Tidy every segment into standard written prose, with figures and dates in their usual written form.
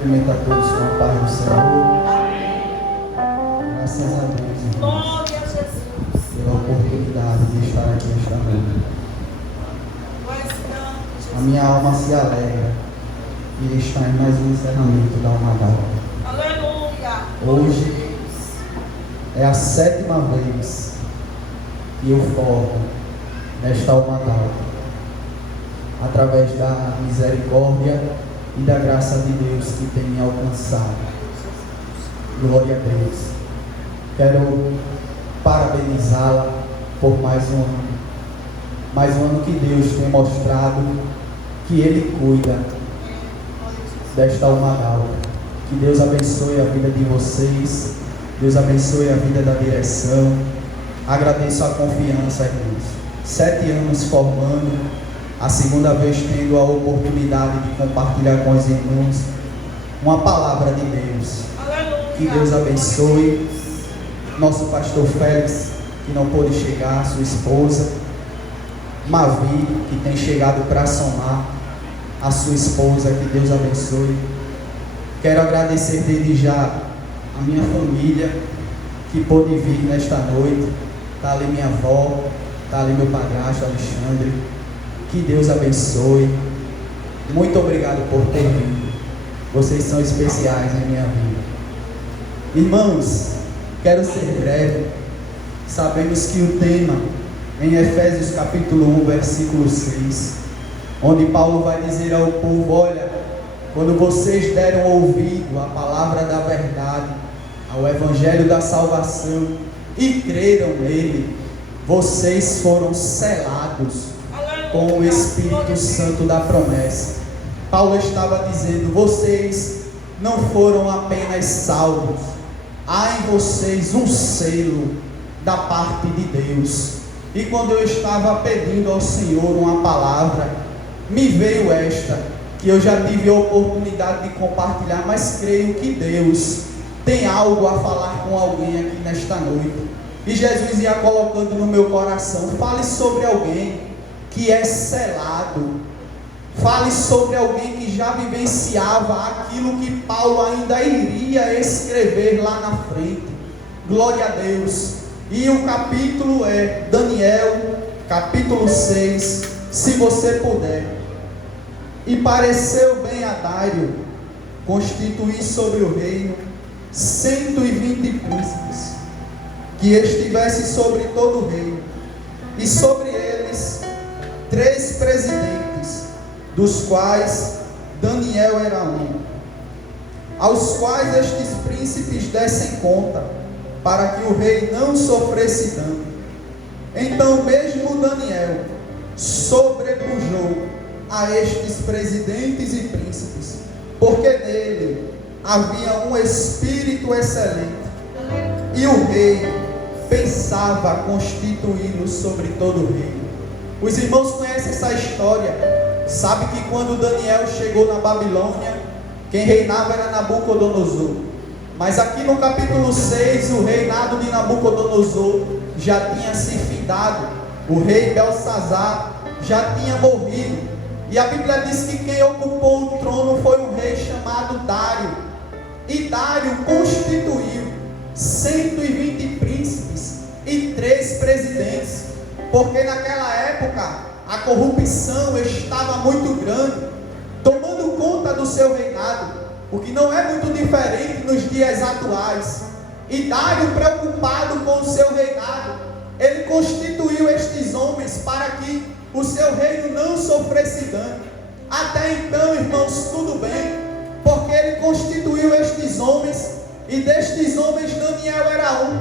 Cumprimento a todos com a paz do Senhor. Graças a Deus, irmãos, Glória a Jesus. pela oportunidade de estar aqui esta noite. A minha alma se alegra e está em mais um encerramento da Alma d'Alva. Aleluia. Hoje é a 7ª vez que eu formo nesta Alma d'Alva, através da misericórdia e da graça de Deus que tem me alcançado. Glória a Deus. Quero parabenizá-la por mais um ano. Mais um ano que Deus tem mostrado que Ele cuida desta Alma d'Alva. Que Deus abençoe a vida de vocês. Deus abençoe a vida da direção. Agradeço a confiança, irmãos. 7 anos formando, a 2ª vez tendo a oportunidade de compartilhar com os irmãos uma palavra de Deus. Aleluia. Que Deus abençoe nosso pastor Félix, que não pôde chegar, sua esposa Mavi, que tem chegado para somar, a sua esposa, que Deus abençoe. Quero agradecer desde já a minha família que pôde vir nesta noite. Está ali minha avó, está ali meu padrasto Alexandre. Que Deus abençoe. Muito obrigado por ter vindo. Vocês são especiais em minha vida. Irmãos, quero ser breve. Sabemos que o tema em Efésios capítulo 1, versículo 6, onde Paulo vai dizer ao povo: olha, quando vocês deram ouvido à palavra da verdade, ao evangelho da salvação, e creram nele, vocês foram selados com o Espírito Santo da promessa. Paulo estava dizendo: vocês não foram apenas salvos, há em vocês um selo da parte de Deus. E quando eu estava pedindo ao Senhor uma palavra, me veio esta, que eu já tive a oportunidade de compartilhar, mas creio que Deus tem algo a falar com alguém aqui nesta noite. E Jesus ia colocando no meu coração: fale sobre alguém que é selado. Fale sobre alguém que já vivenciava aquilo que Paulo ainda iria escrever lá na frente. Glória a Deus. E o capítulo é Daniel, capítulo 6, se você puder. E pareceu bem a Dário constituir sobre o reino 120 príncipes, que estivesse sobre todo o reino, e sobre eles 3 presidentes, dos quais Daniel era um, aos quais estes príncipes dessem conta, para que o rei não sofresse dano. Então mesmo Daniel sobrepujou a estes presidentes e príncipes, porque nele havia um espírito excelente, e o rei pensava constituí-lo sobre todo o reino. Os irmãos conhecem essa história. Sabe que quando Daniel chegou na Babilônia, quem reinava era Nabucodonosor. Mas aqui no capítulo 6, o reinado de Nabucodonosor já tinha se findado. O rei Belsazar já tinha morrido. E a Bíblia diz que quem ocupou o trono foi um rei chamado Dário. E Dário constituiu 120 príncipes e 3 presidentes, porque naquela época a corrupção estava muito grande, tomando conta do seu reinado, o que não é muito diferente nos dias atuais. E Dário, preocupado com o seu reinado, ele constituiu estes homens para que o seu reino não sofresse dano. Até então, irmãos, tudo bem, porque ele constituiu estes homens, e destes homens Daniel era um.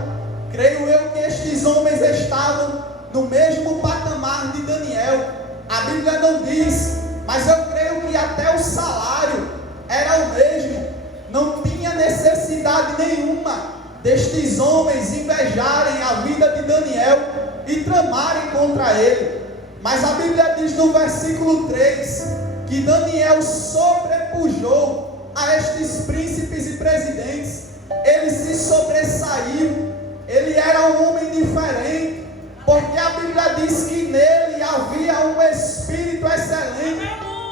Creio eu que estes homens estavam no mesmo patamar de Daniel. A Bíblia não diz, mas eu creio que até o salário era o mesmo. Não tinha necessidade nenhuma destes homens invejarem a vida de Daniel e tramarem contra ele. Mas a Bíblia diz no versículo 3 que Daniel sobrepujou a estes príncipes e presidentes. Ele se sobressaiu. Ele era um homem diferente, porque a Bíblia diz que nele havia um espírito excelente.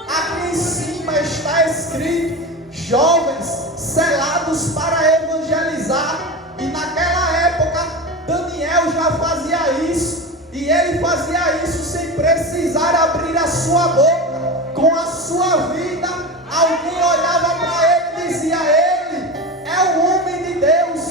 Aqui em cima está escrito: jovens selados para evangelizar. E naquela época Daniel já fazia isso, e ele fazia isso sem precisar abrir a sua boca. Com a sua vida, alguém olhava para ele e dizia: ele é o homem de Deus.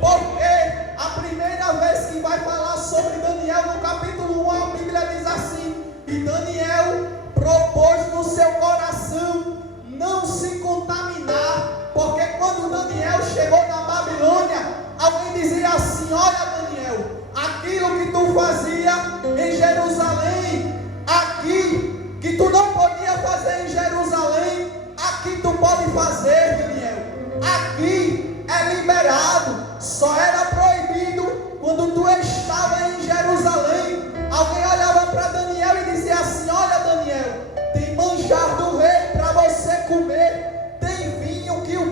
Porque a primeira vez que vai falar sobre Daniel no capítulo 1, a Bíblia diz assim: e Daniel propôs no seu coração não se contaminar, porque quando Daniel chegou na Babilônia, alguém dizia assim: olha Daniel, aquilo que tu fazia em Jerusalém, aqui, que tu não podia fazer em Jerusalém, aqui tu pode fazer, Daniel. Aqui é liberado, só era proibido quando tu estava em Jerusalém. Alguém olhava para Daniel e dizia assim: olha Daniel, tem manjar do rei para você comer, tem vinho que o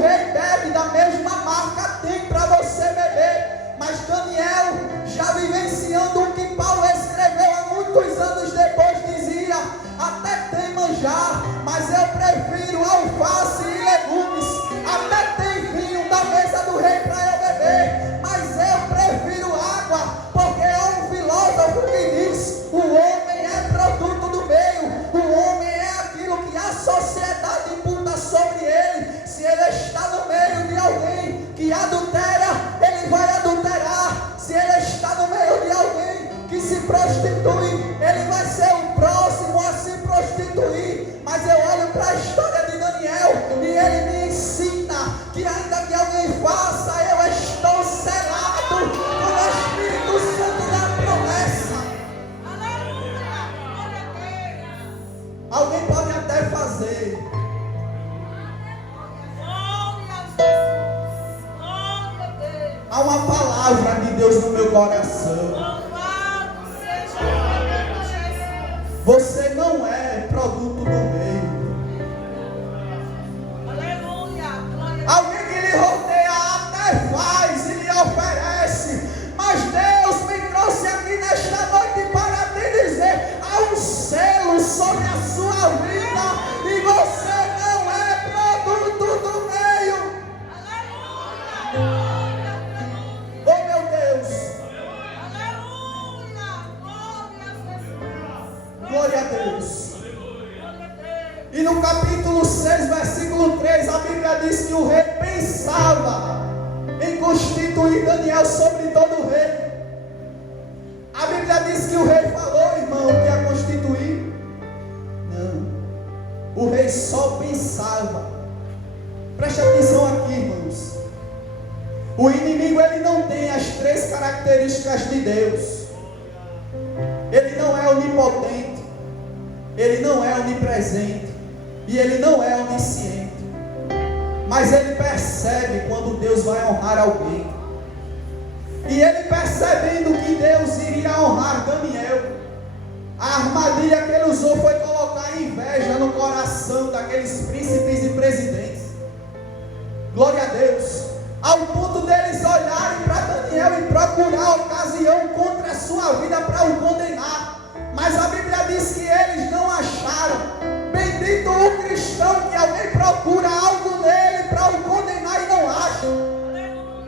rei bebe da mesma marca, tem para você beber. Mas Daniel, já vivenciando o que Paulo escreveu há muitos anos depois, dizia: até tem manjar, mas eu prefiro alface e legumes. Até tem vinho da mesa do rei para eu beber, mas eu prefiro água, porque há um filósofo que diz: o homem é produto do meio, o homem é aquilo que a sociedade imputa sobre ele. Se ele está no meio de alguém que adultera, ele vai adulterar. Se ele está no meio de alguém que se prostitui, ele vai ser o próximo a se prostituir. Mas eu olho para a história de Daniel e ele me ensina que ainda que alguém faça, eu estou selado com o Espírito Santo da promessa. Alguém pode até fazer, há uma palavra de Deus no meu coração. Você não é produto do meio. Alguém que lhe rodeia até faz e lhe oferece, mas Deus me trouxe aqui nesta noite para te dizer: há um selo sobre a sua vida e você não é produto do meio. Oh meu Deus! Glória a Deus. E no capítulo 6, versículo 3, a Bíblia diz que o rei pensava em constituir Daniel sobre todo o rei. A Bíblia diz que o rei falou, irmão, que ia constituir. Não, o rei só pensava. Preste atenção aqui, irmãos. O inimigo, ele não tem as três características de Deus. Ele não é onipotente, ele não é onipresente e ele não é onisciente. Mas ele percebe quando Deus vai honrar alguém. E ele, percebendo que Deus iria honrar Daniel, a armadilha que ele usou foi colocar inveja no coração daqueles príncipes e presidentes. Glória a Deus. Ao ponto deles olharem para Daniel e procurar ocasião contra a sua vida para o condenar. Mas a Bíblia diz que eles não acharam. Bendito o cristão que alguém procura algo nele para o condenar e não acha.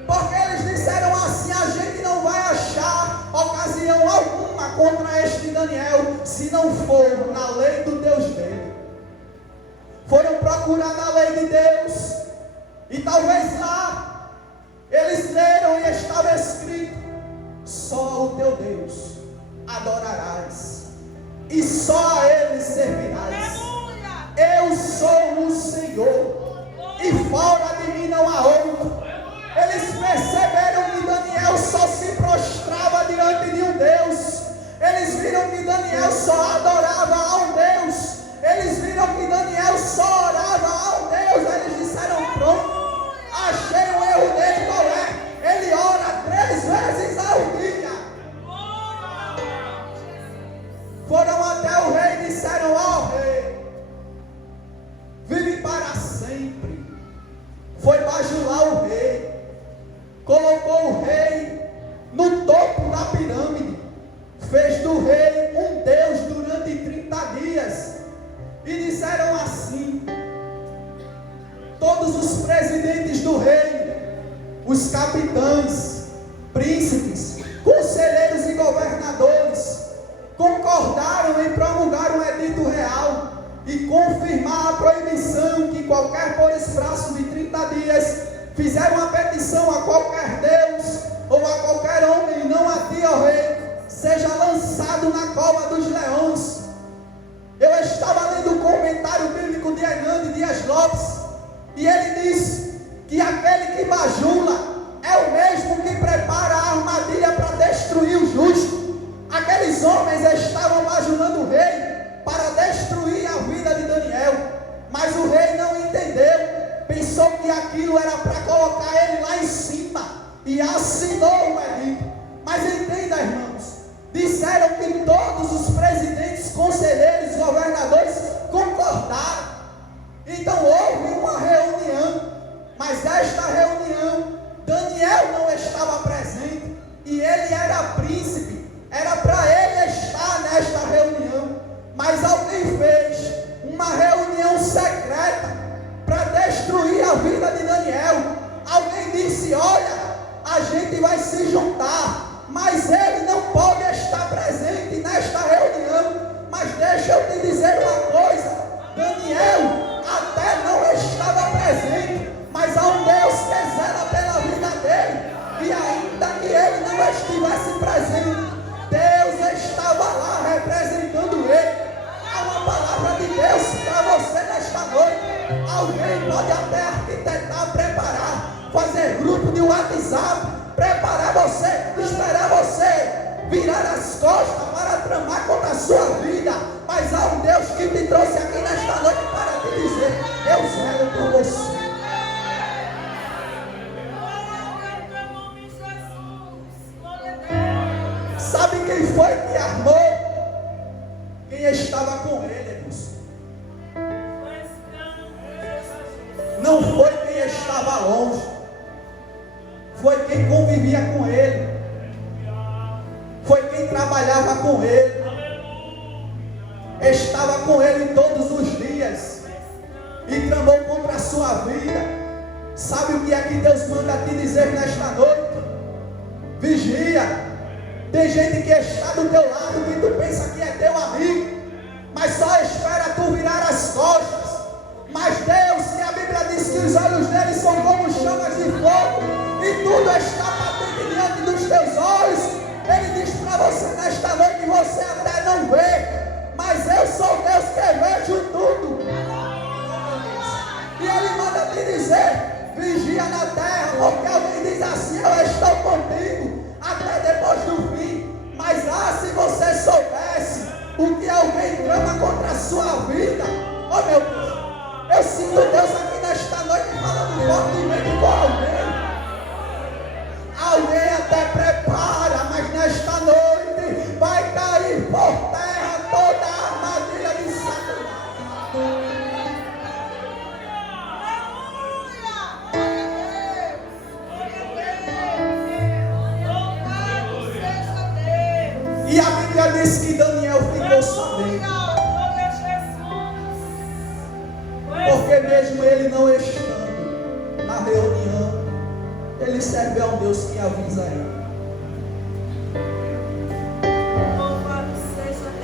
Porque eles disseram assim: a gente não vai achar ocasião alguma contra este Daniel, se não for na lei do Deus dele. Foram procurar na lei de Deus, e talvez lá eles leram e estava escrito: só o teu Deus adorarás, e só a Ele servirás. Eu sou o Senhor, e fora de mim não há outro. Eles perceberam que Daniel só se prostrava diante de um Deus. Eles viram que Daniel só adorava a um Deus. Eles viram que Daniel só orava a um Deus. Eles disseram: pronto, achei o erro dele. Qual é? Ele ora 3 vezes ao dia. Foram até o rei e disseram: ó rei, vive para sempre. todos os presidentes do reino, os capitães, príncipes, conselheiros e governadores concordaram em promulgar um edito real e confirmar a proibição que qualquer por espaço de 30 dias fizer uma petição a qualquer Deus ou a qualquer homem, não a ti, ó rei, seja lançado na cova dos leões. Eu estava lendo o comentário bíblico de Hernando Dias Lopes, e ele diz que aquele que bajula é o mesmo que prepara a armadilha para destruir o justo. Aqueles homens estavam bajulando o rei para destruir a vida de Daniel, mas o rei não entendeu, pensou que aquilo era para colocar ele lá em cima, e assinou o edito. Mas entenda, irmãos, disseram que todos os presidentes, conselheiros, governadores concordaram. Então houve uma reunião, mas esta reunião Daniel não estava presente, e ele era príncipe, era para ele estar nesta reunião, mas alguém fez uma reunião secreta para destruir a vida de Daniel. Alguém disse: olha, a gente vai se juntar, mas ele não pode estar presente nesta reunião. Mas deixa eu te dizer uma coisa, Daniel até não estava presente, mas há um Deus que zela pela vida dele, e ainda que ele não estivesse presente, Deus estava lá representando ele. Há uma palavra de Deus para você nesta noite. Alguém pode até arquitetar, preparar, fazer grupo de WhatsApp, preparar você, esperar você virar as costas para tramar contra a sua vida, mas há um Deus que te trouxe aqui nesta noite para te dizer: eu zelo por você. Sabe quem foi que armou? Quem estava com ele, irmãos. Não foi quem estava longe, foi quem convivia com ele, foi quem trabalhava com ele, estava com ele todos os dias e tramou contra a sua vida. Sabe o que é que Deus manda te dizer nesta noite? Vigia. Tem gente que está do teu lado que tu pensa que é teu amigo, mas só espera tu virar as costas. Mas Deus, que a Bíblia diz que os olhos dele são como chamas de fogo, e tudo está patente diante dos teus olhos. Ele diz para você nesta noite: você até não vê, mas eu sou Deus que vejo tudo. E ele manda te dizer: vigia na terra, porque alguém diz assim: eu estou contigo até depois do fim. Mas se você soubesse o que alguém trama contra a sua vida, oh meu Deus, eu sinto Deus aqui nesta noite falando fortemente com alguém. Alguém até prepara, mas nesta noite vai cair por terra toda a armadilha de Satanás. E a Bíblia diz que Daniel ficou sabendo, porque mesmo ele não estando na reunião, ele serve a um Deus que avisa ele.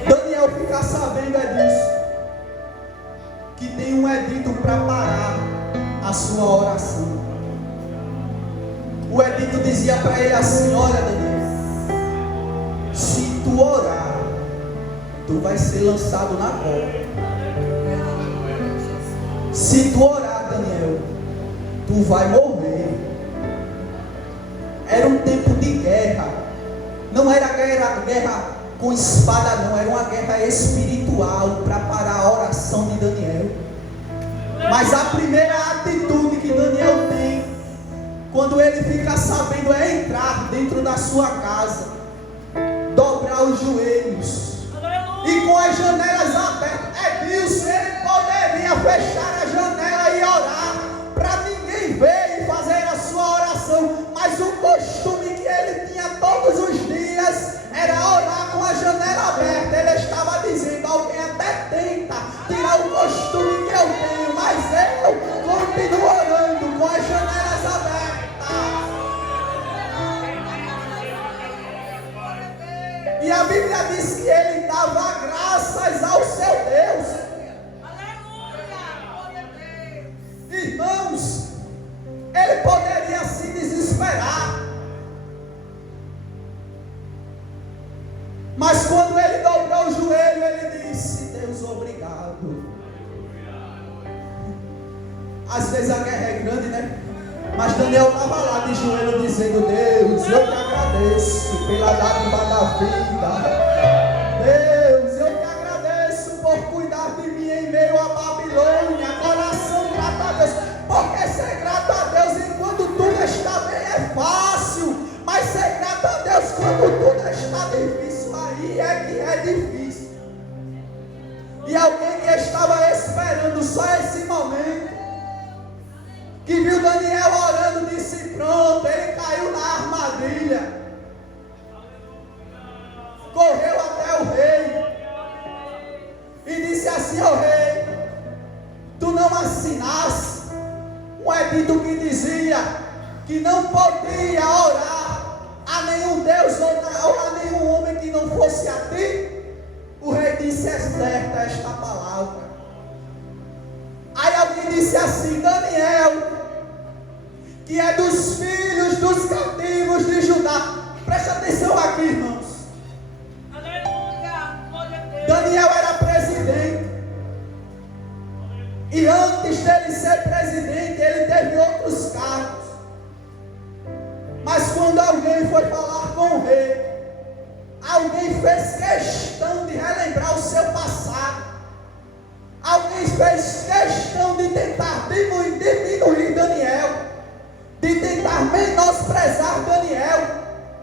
Daniel fica sabendo disso, que tem um edito para parar a sua oração. O edito dizia para ele assim: olha, Daniel, se tu orar, tu vai ser lançado na cova. Se tu orar, Daniel, tu vai morrer. Era um tempo de guerra. Não era guerra com espada, não. Era uma guerra espiritual para parar a oração de Daniel. Mas a primeira atitude que Daniel tem, quando ele fica sabendo, é entrar dentro da sua casa, dobrar os joelhos e com as janelas abertas. Edilson, ele poderia fechar a janela e orar para ninguém ver e fazer a sua oração, mas o costume que ele tinha todos os dias era orar com a janela aberta. Ele estava dizendo: alguém até tenta tirar o costume que eu tenho, mas eu continuo orando. Bíblia diz que ele dava graças ao seu Deus. Irmãos, ele poderia se desesperar, mas quando ele dobrou o joelho, ele disse: Deus, obrigado. Às vezes a guerra é grande, né? Mas Daniel estava lá de joelho dizendo: Deus, eu te agradeço pela dádiva da vida. Deus, eu te agradeço por cuidar de mim em meio à Babilônia. Coração grato a Deus. Porque ser grato a Deus enquanto tudo está bem é fácil. Mas ser grato a Deus quando tudo está difícil, aí é que é difícil. E alguém que estava esperando só esse momento, que viu Daniel orando, disse: pronto, ele caiu na armadilha. Correu até o rei e disse assim ao rei: tu não assinaste um edito que dizia que não podia orar a nenhum Deus ou a nenhum homem que não fosse a ti? O rei disse: é certa esta palavra. Aí alguém disse assim: Daniel, que é dos filhos dos cativos de Judá. Presta atenção aqui, irmãos. Aleluia, glória a Deus. Daniel era presidente. E antes dele ser presidente, ele teve outros cargos. Mas quando alguém foi falar com o rei, alguém fez questão de relembrar o seu passado. Alguém fez questão de tentar diminuir Daniel, de tentar menosprezar Daniel,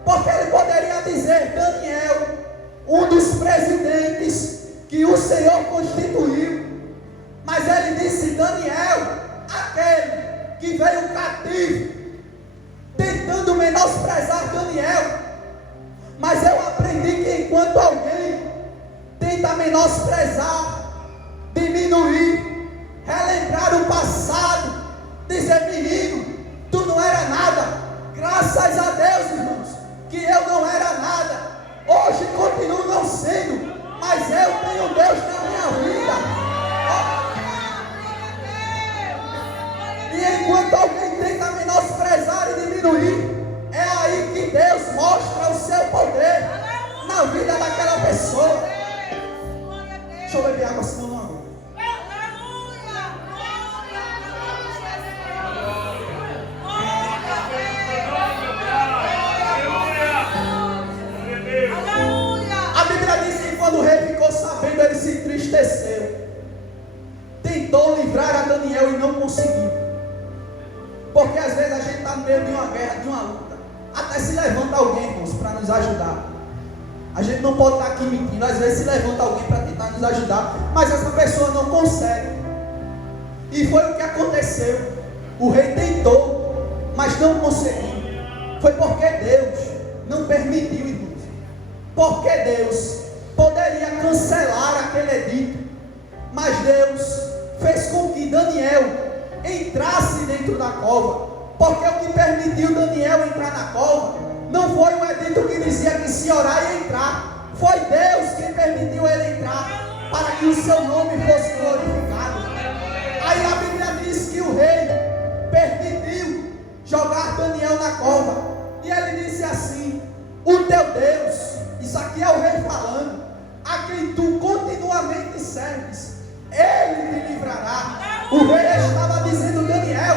porque ele poderia dizer: Daniel, um dos presidentes que o Senhor constituiu. Mas ele disse: Daniel, aquele que veio cativo, tentando menosprezar Daniel. Mas eu aprendi que enquanto alguém tenta menosprezar, diminuir, relembrar o passado, dizer: menino, tu não era nada. Graças a Deus, irmãos, que eu não era nada. Hoje continuo não sendo, mas eu tenho Deus na minha vida. E enquanto alguém tenta menosprezar e diminuir, é aí que Deus mostra o seu poder na vida daquela pessoa. Deixa eu beber água, senão não aguento. A Bíblia diz que quando o rei ficou sabendo, ele se entristeceu. Tentou livrar a Daniel e não conseguiu. Porque às vezes a gente está no meio de uma guerra, de uma luta. Até se levanta alguém, irmãos, para nos ajudar. A gente não pode estar aqui mentindo. Às vezes se levanta alguém para tentar nos ajudar, mas essa pessoa não consegue. E foi o que aconteceu. O rei tentou, mas não conseguiu. Foi porque Deus não permitiu, irmãos. Porque Deus poderia cancelar aquele edito, mas Deus fez com que Daniel entrasse dentro da cova. Porque o que permitiu Daniel entrar na cova não foi o edito que dizia que se orar ia entrar. Foi Deus quem permitiu ele entrar, para que o seu nome fosse glorificado. Aí a Bíblia diz que o rei permitiu jogar Daniel na cova. E ele disse assim: o teu Deus, isso aqui é o rei falando, a quem tu continuamente serves, ele te livrará. O rei estava dizendo: Daniel,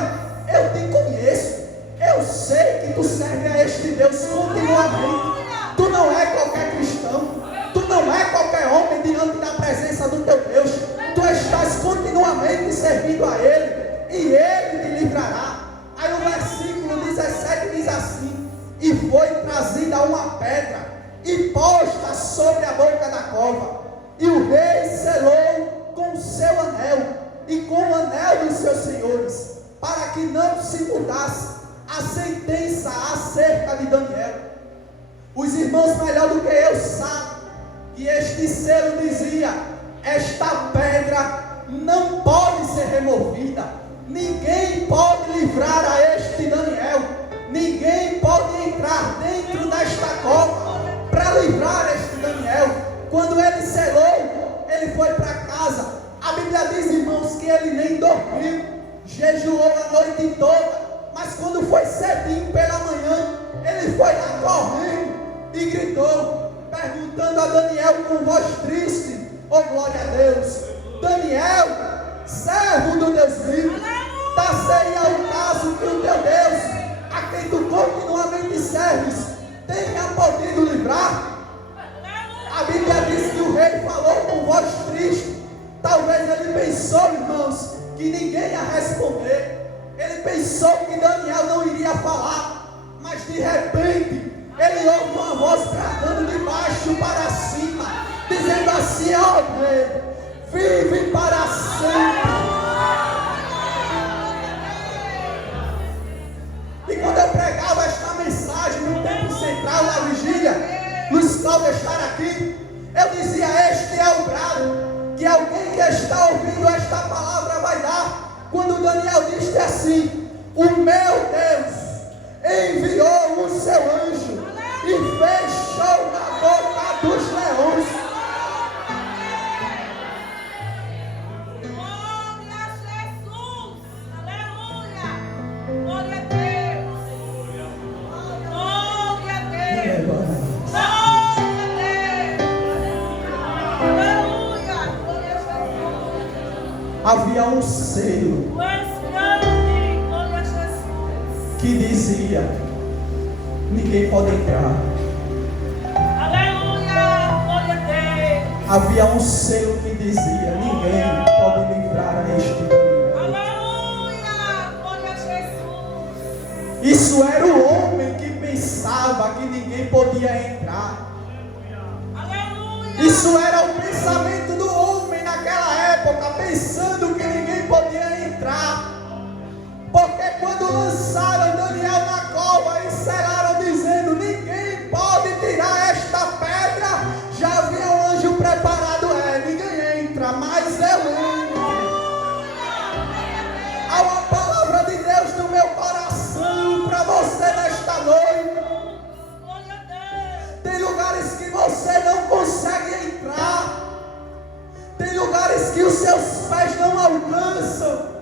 eu te conheço, eu sei que tu serve a este Deus continuamente. Tu não é qualquer cristão, tu não é qualquer homem diante da presença do teu Deus. Tu estás continuamente servindo a Ele, e Ele te livrará. Aí o versículo 17 diz assim: e foi trazida uma pedra e posta sobre a boca da cova, e o rei selou com o seu anel e com o anel dos seus senhores, para que não se mudasse a sentença acerca de Daniel. Os irmãos melhor do que eu sabem que este selo dizia: esta pedra não pode ser removida, ninguém pode livrar a este Daniel, ninguém pode entrar dentro desta cova para livrar este Daniel. que ele nem dormiu, jejuou a noite toda, mas quando foi cedinho pela manhã, ele foi lá correndo e gritou, perguntando a Daniel com voz triste: oh glória a Deus, Daniel, servo do Deus vivo, dá-se ao caso que o teu Deus, a quem tu continuamente serves, tenha podido livrar? A Bíblia diz que o rei falou com voz triste. Talvez ele pensou, irmãos, que ninguém ia responder. Ele pensou que Daniel não iria falar, mas de repente ele ouve uma voz bradando de baixo para cima, dizendo assim: ó rei, vive para sempre. E quando eu pregava esta mensagem no tempo central da vigília, Luiz Cláudio estar aqui, eu dizia: este é o brado que alguém que está ouvindo esta palavra vai dar, quando Daniel disse assim: o meu Deus enviou o seu anjo e fechou a boca dos leões. Glória a Jesus, aleluia, glória a Deus, glória a Deus, aleluia, glória a Jesus. Havia um selo Glória a Jesus. que dizia: ninguém pode entrar. Aleluia, glória a Deus. Havia um selo que dizia: ninguém pode livrar a este dia. Aleluia, glória a Jesus. Isso era o homem que pensava que ninguém podia entrar. Aleluia. Isso era o pensamento do homem naquela época, pensando que ninguém podia entrar. Porque quando lançaram Daniel na cova e selaram dizendo: ninguém pode tirar esta pedra, já havia um anjo preparado: ninguém entra, mas eu entro. Há uma palavra de Deus no meu coração para você nesta noite. Glória a Deus. Tem lugares que você não consegue entrar. Tem lugares que os seus pés não alcançam.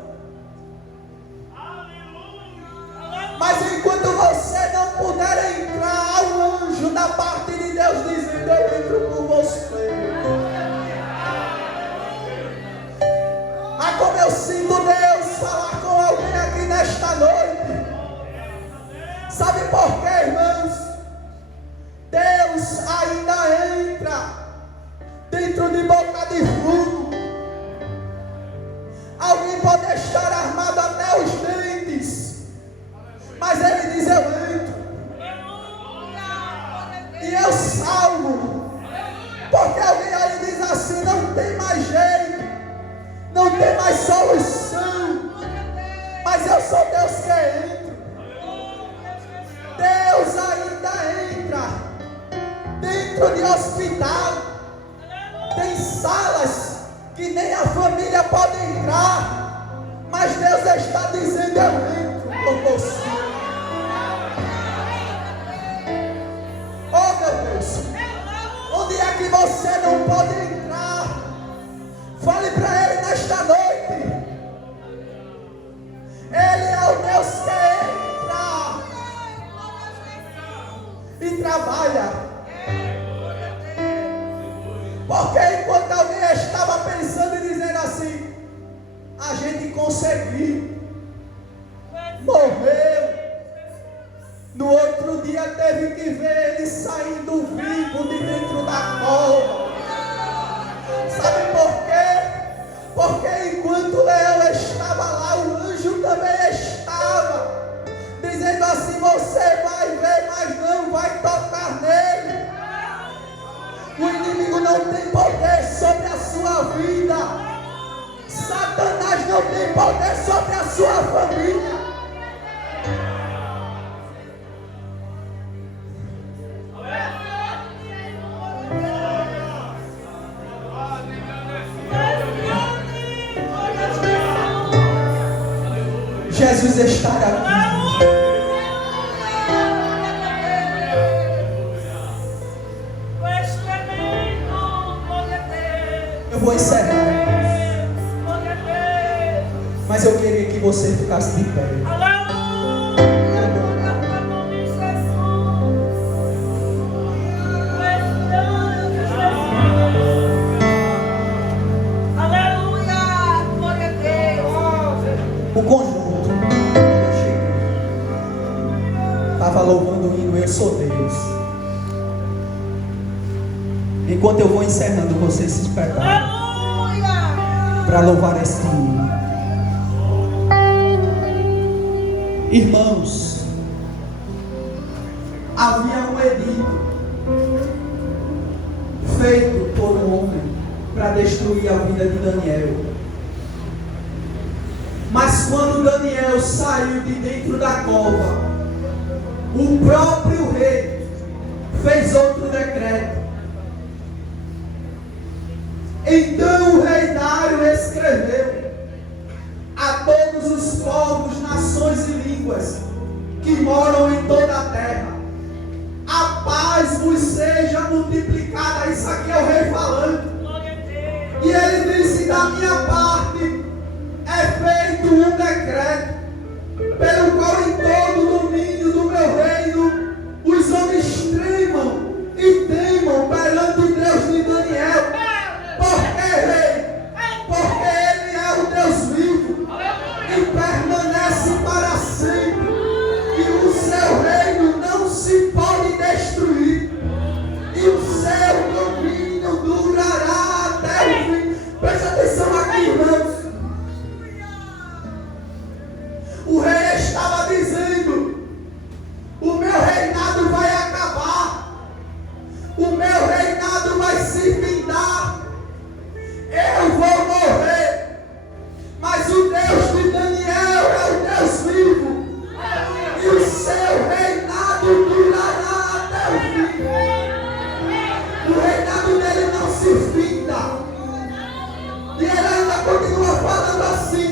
Mas enquanto você não puder entrar, há um anjo da parte de Deus dizendo: eu entro por você. Mas como eu sinto Deus falar com alguém aqui nesta noite. Sabe por quê, irmãos? Deus ainda entra dentro de boca de fogo. Alguém pode estar armado até os dentes, mas ele diz: eu entro e eu salvo. Porque alguém ali diz assim: não tem mais jeito, não tem mais solução, mas eu sou Deus que entro. Deus ainda entra dentro de hospital. Tem salas que nem a família pode entrar, mas Deus está dizendo: eu entro por você. Oh meu Deus, onde é que você não pode entrar? Fale para Ele nesta noite. Ele é o Deus que entra e trabalha. Porque enquanto alguém estava pensando e dizendo assim: a gente conseguiu, morreu, no outro dia teve que ver ele saindo vivo de dentro da cova. Sabe por quê? Porque enquanto o leão estava lá, o anjo também estava dizendo assim: você vai ver, mas não vai tocar nele. O inimigo não tem poder sobre a sua vida. Satanás não tem poder sobre a sua família. Jesus está aqui. Eu vou encerrar. Mas eu queria que você ficasse de pé. Aleluia, glória ao teu nome, Jesus. Aleluia, glória a Deus. O conjunto, eu cheguei, estava louvando o hino Eu Sou Deus. Enquanto eu vou encerrando, você se preparam Aleluia. para louvar este hino. Irmãos, havia um edito feito por um homem para destruir a vida de Daniel. Mas quando Daniel saiu de dentro da cova, o próprio rei fez outro decreto. Então o rei Dário escreveu a todos os povos, nações e línguas que moram em toda a terra: a paz vos seja multiplicada. Isso aqui é o rei falando. Glória a Deus. E ele disse: da minha parte é feito um decreto, pelo qual em todo o domínio do meu reino os homens tremam e temam perante o Deus de Daniel. Por que, rei? Porque ele é o Deus vivo e permanece para sempre, e o seu reino não se pode destruir, e o seu domínio durará até o fim. Presta atenção aqui, irmãos. O rei estava dizendo: o meu reinado vai acabar, o meu reinado vai se findar, eu vou morrer, mas o Deus de Daniel é o Deus vivo, e o seu reinado durará até o fim. O reinado dele não se finda. E ele ainda continua falando assim: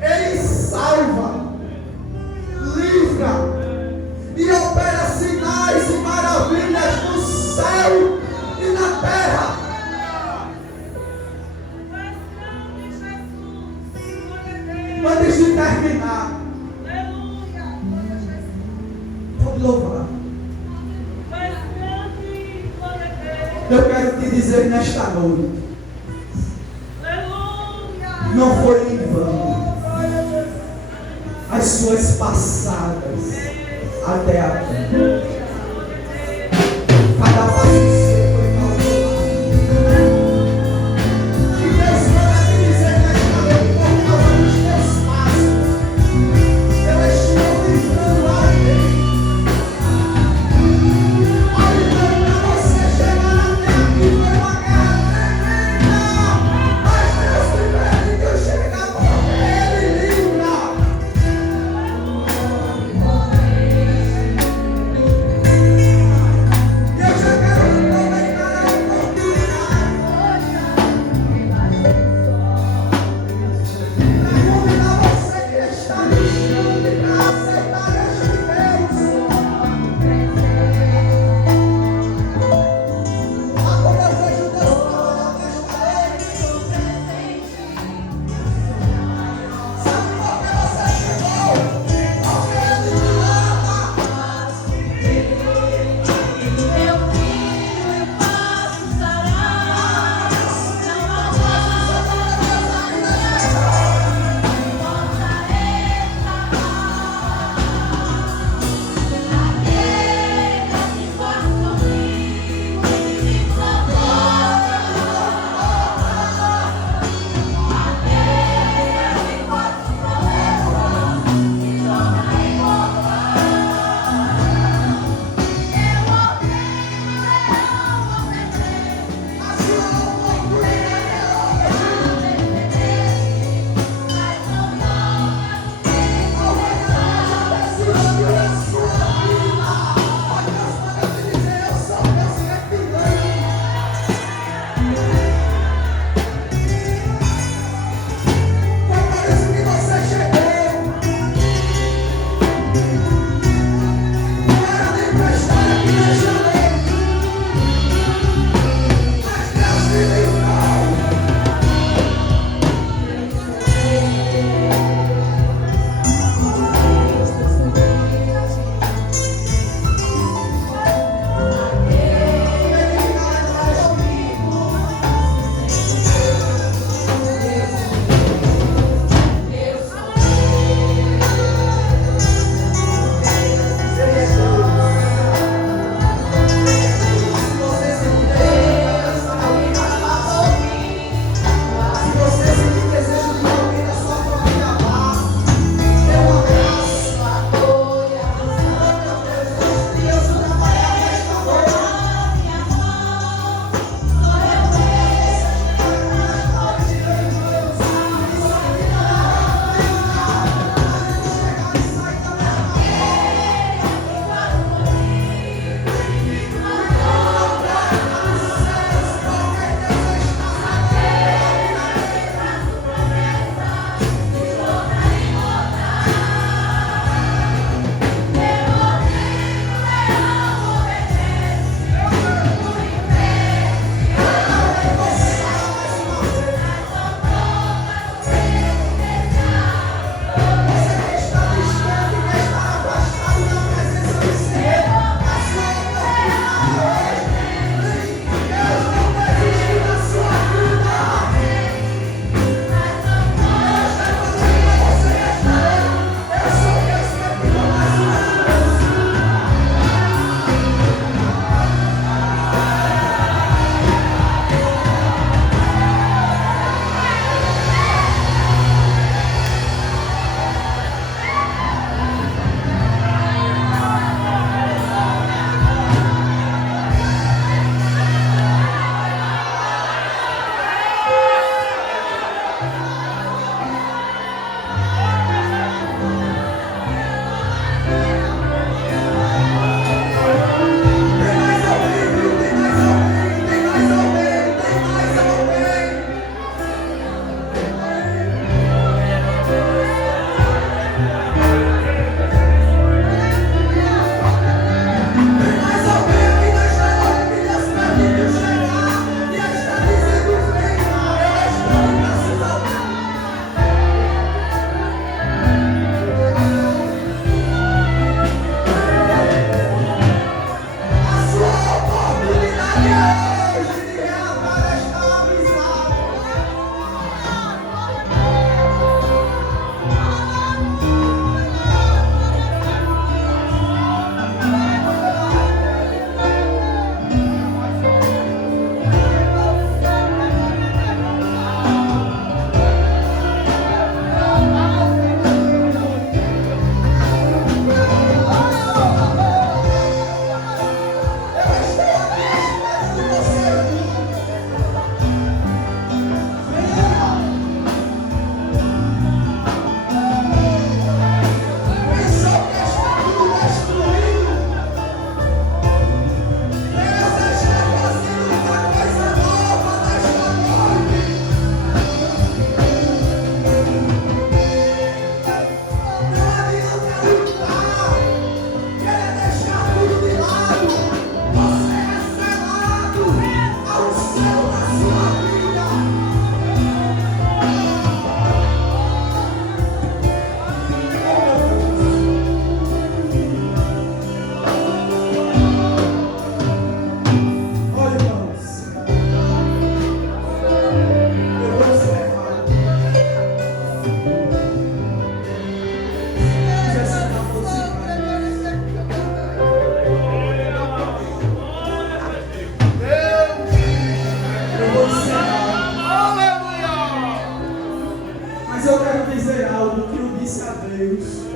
ele salva, livra e opera sinais e maravilhas no céu e na terra. Antes de terminar, pode louvar. Eu quero te dizer nesta noite: não foi em vão as suas passadas até aqui. Cada passo seu foi calculado. E Deus manda te dizer nesta noite: por causa dos teus passos, eu estou livrando alguém. Olha, para você chegar até aqui foi uma guerra tremenda, mas Deus te permitiu chegar porque Ele livra.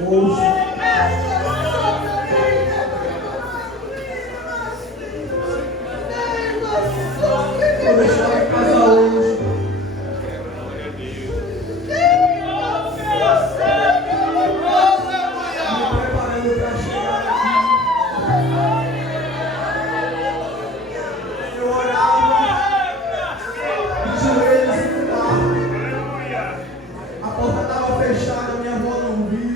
hoje. Vou deixar em casa hoje. Me preparando para chegar aqui. Eu orava de joelhos no quarto. A porta estava fechada, minha avó não viu.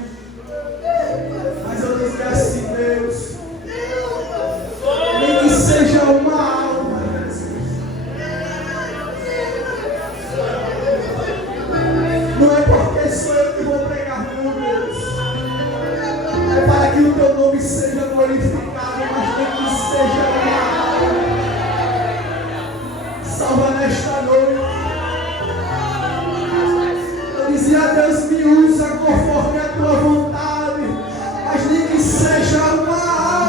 Mas eu disse assim, Deus, nem que seja uma alma, Jesus. Não é porque sou eu que vou pregar números, é para que o teu nome seja glorificado, mas nem que seja uma alma. Salva nesta noite. Eu dizia, Deus, me usa conforme a tua vontade, mas nem que seja uma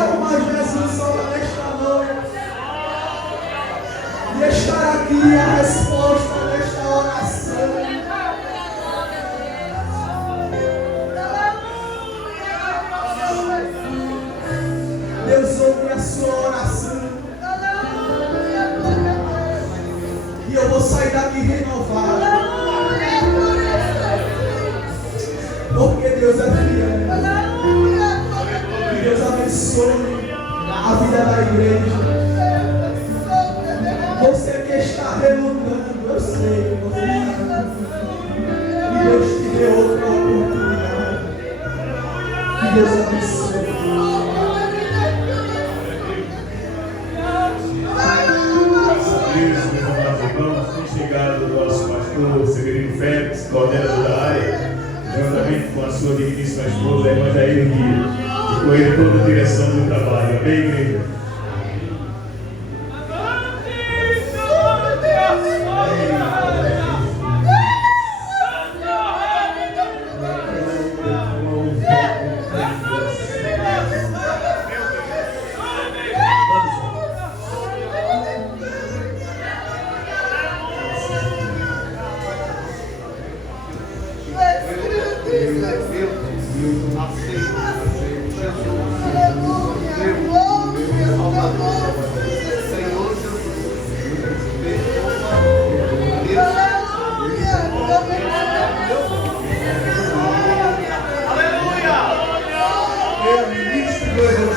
alma, Jesus, salva nesta noite. E estar aqui a resposta desta oração. Deus ouve a sua oração. E eu vou sair daqui renovado. Porque Deus é fiel. Que Deus abençoe a vida da igreja. Você que está relutando, eu sei que você está relutando. Que Deus te dê outra oportunidade. Que Deus abençoe. Tem chegado o nosso pastor Severino Félix, coordenador da área, juntamente com a sua digníssima esposa, a irmã Jair Guia, e com ele toda a direção do trabalho. Amém, igreja?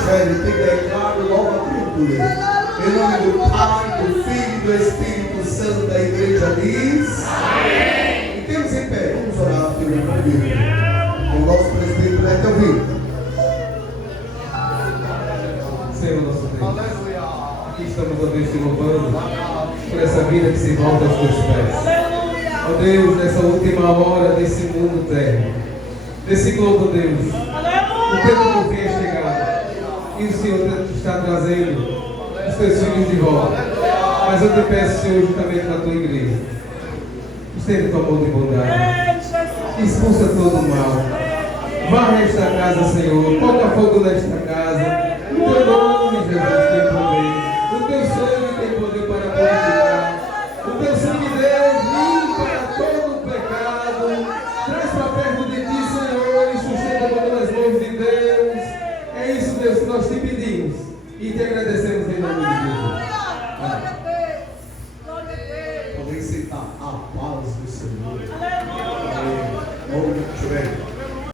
Tem declarado nova criatura. Em nome do Pai, do Filho e do Espírito Santo da igreja diz. Amém. E temos em pé, vamos orar pelo convívio. O nosso presbítero deve ouvir. Senhor nosso Deus, aqui estamos, ó Deus, te louvando por essa vida que se volta aos teus pés. Ó Deus, nessa última hora desse mundo terra, desse globo, Deus, o tempo do fim é chegado. E o Senhor está trazendo os teus filhos de volta. Mas eu te peço, Senhor, juntamente na tua igreja, estende tua mão de bondade, expulsa todo o mal, varre esta casa, Senhor, toca fogo nesta casa. O teu nome, Jesus, tem poder. O teu sangue tem poder para purificar. O teu sangue, Deus, limpa todo o pecado. Traz para perto de ti, Senhor, e sustenta todas as mãos de Deus. É isso, Deus, que nós te pedimos e te agradecemos.